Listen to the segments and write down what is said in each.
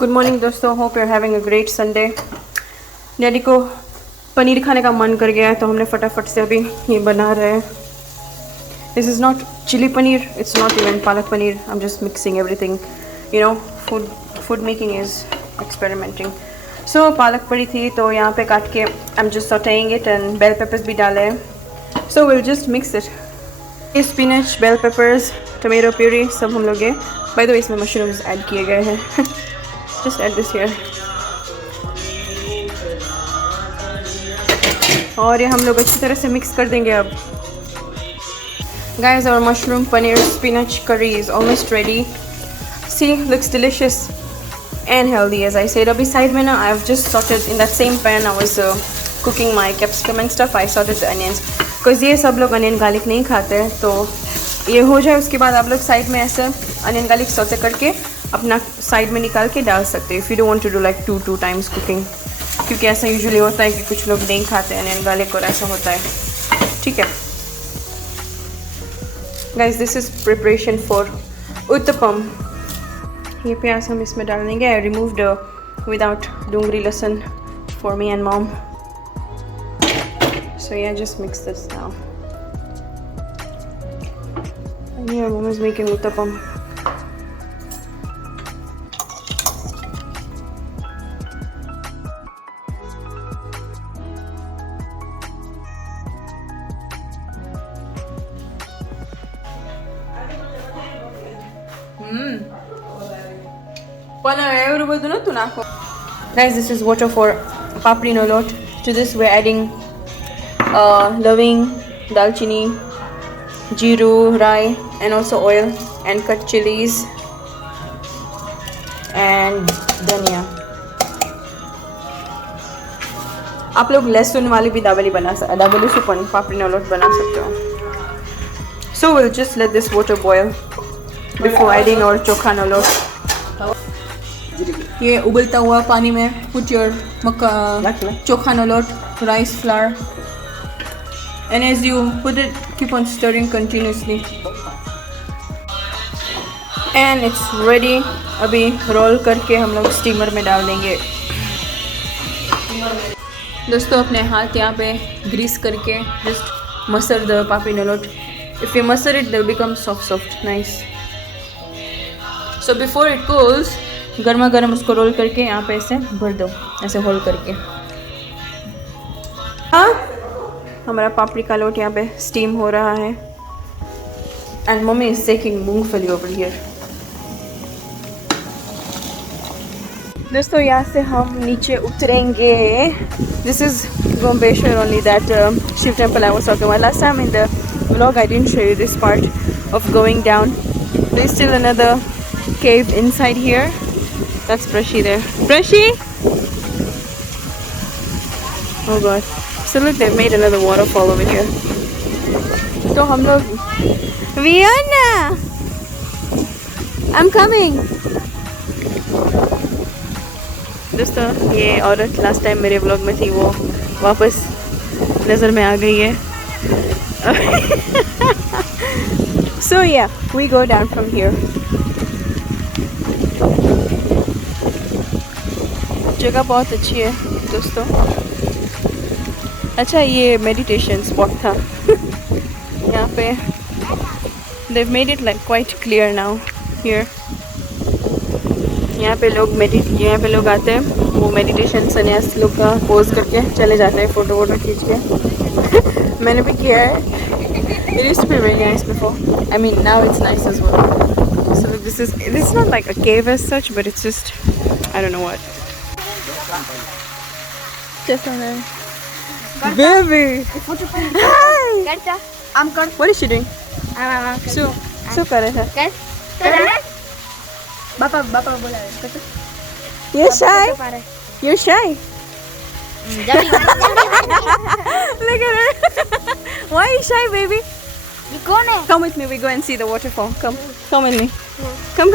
Good morning दोस्तों, hope you are having a great Sunday. Daddy को पनीर खाने का मन कर गया है तो हमने फटाफट से अभी ये बना रहे हैं। This is not chilli paneer, it's not even palak paneer, I am just mixing everything, you know, food making is experimenting. So पालक पड़ी थी तो यहाँ पे काट के I am just sauteing it and bell peppers भी डाले हैं। So will just mix it. Spinach, bell peppers, tomato puree सब हम लोग ये, बाय द वे इसमें मशरूम्स ऐड किए गए हैं। Just add this here. और ये हम लोग अच्छी तरह से मिक्स कर देंगे अब। Guys, our mushroom paneer spinach curry is almost ready. See, looks delicious and healthy as I said. अभी साइड में ना I have just sauteed in that same pan I was cooking my capsicum and stuff. I sauteed the onions because ये सब लोग onion garlic नहीं खाते हैं, तो ये हो जाए उसके बाद आप लोग साइड में ऐसे अनियन गार्लिक सौते करके अपना साइड में निकाल के डाल सकते हो। If you don't want to do like two times cooking, क्योंकि ऐसा यूजुअली होता है कि कुछ लोग नहीं खाते अनियन गार्लिक और ऐसा होता है। ठीक है guys, this is preparation for uttapam. ये प्याज हम इसमें डाल देंगे। आई रिमूव्ड विदाउट डूंगरी लहसुन फॉर मी एंड मॉम, सो या just mix this now. Here mom is making uttapam. Guys, this is water for papri nolot. To this we're adding laving, dalchini, jeeru, rai, and also oil and cut chilies and धनिया। आप लोग लहसुन वाली भी दाबेली बना सकते, दाबेली सुपन पापड़ी नलोट बना सकते हो। So we'll just let this water boil before adding our चोखा नलोट। ये उबलता हुआ पानी में put your चोखा नलोट, rice flour, and as you put it, keep on stirring continuously and it's ready। अभी रोल करके हम लोग स्टीमर में डाल देंगे। दोस्तों अपने हाथ यहाँ पे ग्रीस करके just मसर द पापड़ी नलोट। If you mash it, they'll become soft, nice. So before it cools, गर्मा गर्म उसको रोल करके यहाँ पे ऐसे भर दो, ऐसे होल करके। हाँ, हमारा पापड़ी का लोट यहाँ पे स्टीम हो रहा है एंड मम्मी इज सेकिंग मूंगफली ओवर हियर। दोस्तों यहाँ से हम नीचे उतरेंगे। This is Gombeshwar only, that Shiva temple I was talking about last time in the vlog. I didn't show you this part of going down. There is still another cave inside here. That's Prashi there. Prashi! Oh god. So look, they've made another waterfall over here. तो हम लोग Vienna, I'm coming. दोस्तों ये औरत last time मेरे vlog में थी, वो वापस नज़र में आ गई है। So yeah, we go down from here. जगह बहुत अच्छी है दोस्तों। अच्छा, ये मेडिटेशन स्पॉट था। यहाँ पे they've made it like quite clear now here. यहाँ पे लोग आते हैं, वो मेडिटेशन संन्यास लोग का पोज करके चले जाते हैं, फोटो खींच के। मैंने भी किया है। It used to be very nice before. I mean now it's nice as well. So this is not like a cave as such, but it's just, I don't know what. Just on there. Baby! Hi! What is she doing? So कर रहे थे। बापा बोला है। You're shy? You're shy? Look at her. Why are you shy, baby? ये कौन है? Come with me. We go and see the waterfall. Come with me. Come.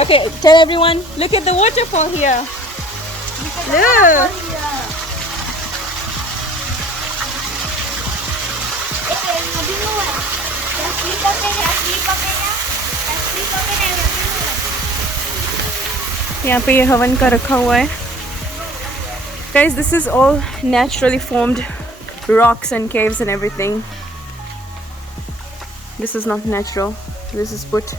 Okay, tell everyone. Look at the waterfall here. Look. Sabi mo, Asli pa kaya. यहाँ पे ये हवन का रखा हुआ है। Guys, this is all naturally formed rocks and caves and everything. This is not natural. This is put.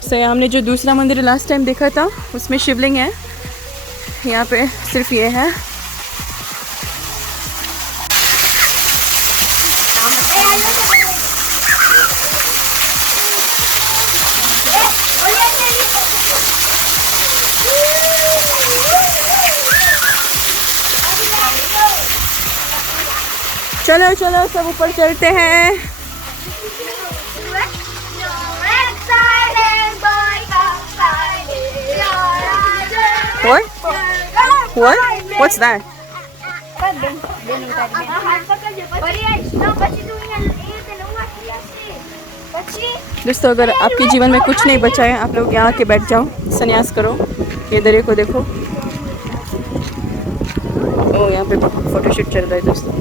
So हमने जो दूसरा मंदिर लास्ट टाइम देखा था उसमें शिवलिंग है, यहाँ पे सिर्फ ये है। चलो चलो सब ऊपर चलते हैं। What? What? What's that? दोस्तों, अगर आपके जीवन में कुछ नहीं बचा है, आप लोग यहाँ आके बैठ जाओ, संन्यास करो। ये दरिया को देखो। ओ, यहाँ पे फोटोशूट चल रहा है दोस्तों।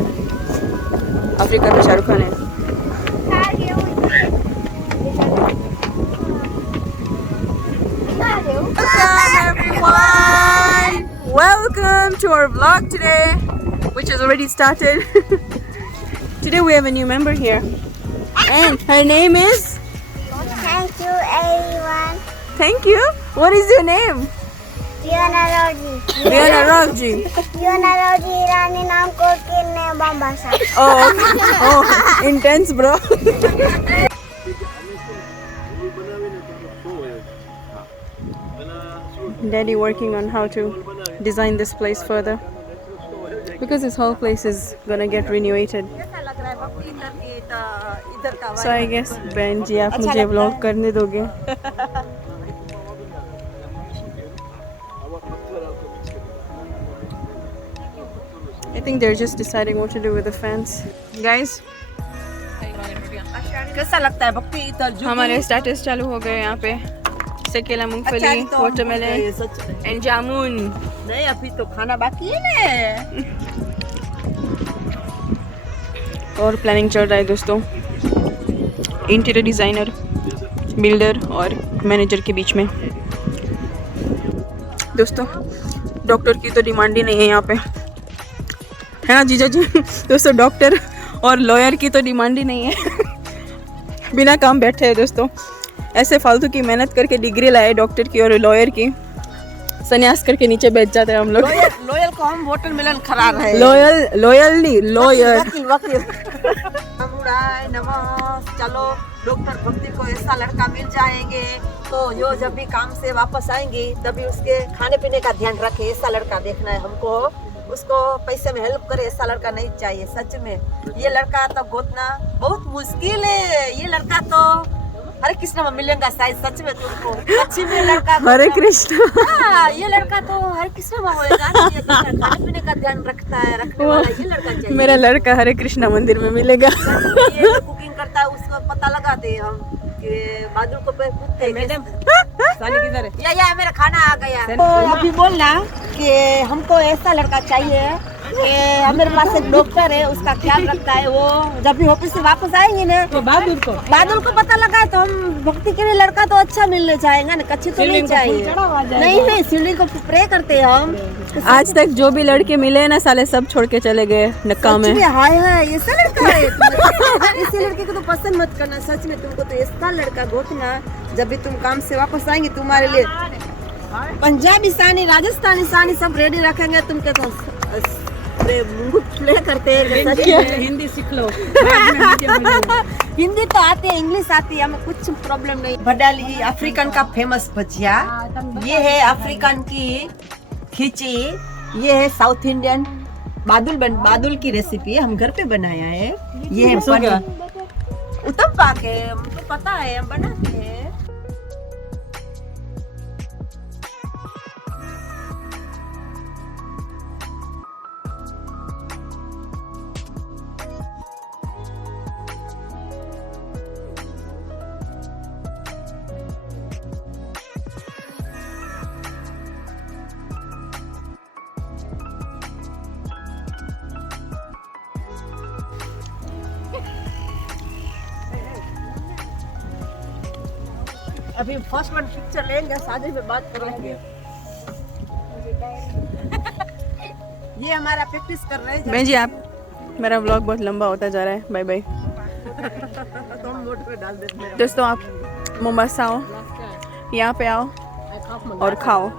अफ्रीका का शाहरुख खान है। Welcome to our vlog today, which has already started. Today we have a new member here, and her name is. Thank you everyone. Thank you. What is your name? Fiona Roji. Fiona Roji. Fiona Roji Rani नाम को किन्ने बम्बासा. Oh, okay. Oh, intense, bro. Daddy working on how to design this place further, because this whole place is gonna get renovated. So I guess बहन जी आप मुझे vlog करने दोगे? I think they're just deciding what to do with the fence. Guys, कैसा लगता है भक्ति इधर हमारे स्टेटस चालू हो गए यहाँ पे। केला, मूंगफली, वाटरमेलन एंड जामुन। नहीं, अभी तो खाना बाकी है ना। और प्लानिंग चल रहा है दोस्तों, इंटीरियर डिज़ाइनर, बिल्डर और मैनेजर के बीच में। दोस्तों, डॉक्टर की तो डिमांड ही नहीं है यहाँ पे, है ना जीजा जी? दोस्तों, डॉक्टर और लॉयर की तो डिमांड ही नहीं है। बिना काम बैठे हैं दोस्तों, ऐसे फालतू की मेहनत करके डिग्री लाए डॉक्टर की और लॉयर की, संन्यास करके नीचे बैठ जाते हैं हम लोग। लॉयल को हम वाटरमेलन खरा रहे हैं। लॉयल नहीं, लॉयर। वकील चलो, डॉक्टर भक्ति को ऐसा लड़का मिल जाएंगे तो यो जब भी काम से वापस आएंगी तभी उसके खाने पीने का ध्यान रखे। ऐसा लड़का देखना है हमको, उसको पैसे में हेल्प करे। ऐसा लड़का नहीं चाहिए सच में। ये लड़का तो गोतना बहुत मुश्किल है। ये लड़का तो हरे कृष्णा में मिलेगा शायद, सच में तुमको। अच्छी में लड़का हरे कृष्णा। हाँ, ये लड़का तो हरे कृष्णा में होएगा ना। ये खाने पीने का ध्यान रखता है, रखने वाला ये लड़का चाहिए। मेरा लड़का हरे कृष्णा मंदिर में मिलेगा। ये कुकिंग करता है, उसको पता लगाते हैं हम कि बादल को पे पूछते हैं मैडम सानी किधर है। या मेरा खाना आ गया। तो अभी बोलना कि हमको ऐसा लड़का चाहिए कि हमारे पास एक डॉक्टर है, उसका ख्याल रखता है। वो जब भी ऑफिस से वापस आएंगे ना तो बादल को पता लगा है तो हम भक्ति के लिए लड़का तो अच्छा मिलने चाहेंगे ना, कच्ची तो नहीं चाहिए। नहीं, शिवलिंग को प्रे करते हैं हम। आज तक जो भी लड़के मिले ना साले सब छोड़ के चले गए नक्का में। हाय ऐसा लड़का है। इसी लड़के को तो पसंद मत करना सच में। तुमको तो ऐसा लड़का गोतना, जब भी तुम काम से वापस आएंगे तुम्हारे लिए पंजाबी सानी, राजस्थानी सानी सब रेडी रखेंगे। तुमके तो प्ले करते हैं। हिंदी सीख लो। हिंदी तो आती है, इंग्लिश आती है, हमें कुछ प्रॉब्लम नहीं। भडाली अफ्रीकन का फेमस भजिया, ये है अफ्रीकन की खिची, ये है साउथ इंडियन बादुल की रेसिपी है, हम घर पे बनाया है। ये है उत्तम पाक है, हमको पता है, हम बनाते हैं। अभी फर्स्ट वन पिक्चर लेंगे, शादी में बात करेंगे। ये हमारा प्रैक्टिस कर रहे हैं। बहन जी आप, मेरा व्लॉग बहुत लंबा होता जा रहा है, बाय बाय। तो हम मोटर पे डाल देते हैं। दोस्तों आप मोम्बासा आओ, यहाँ पे आओ और खाओ।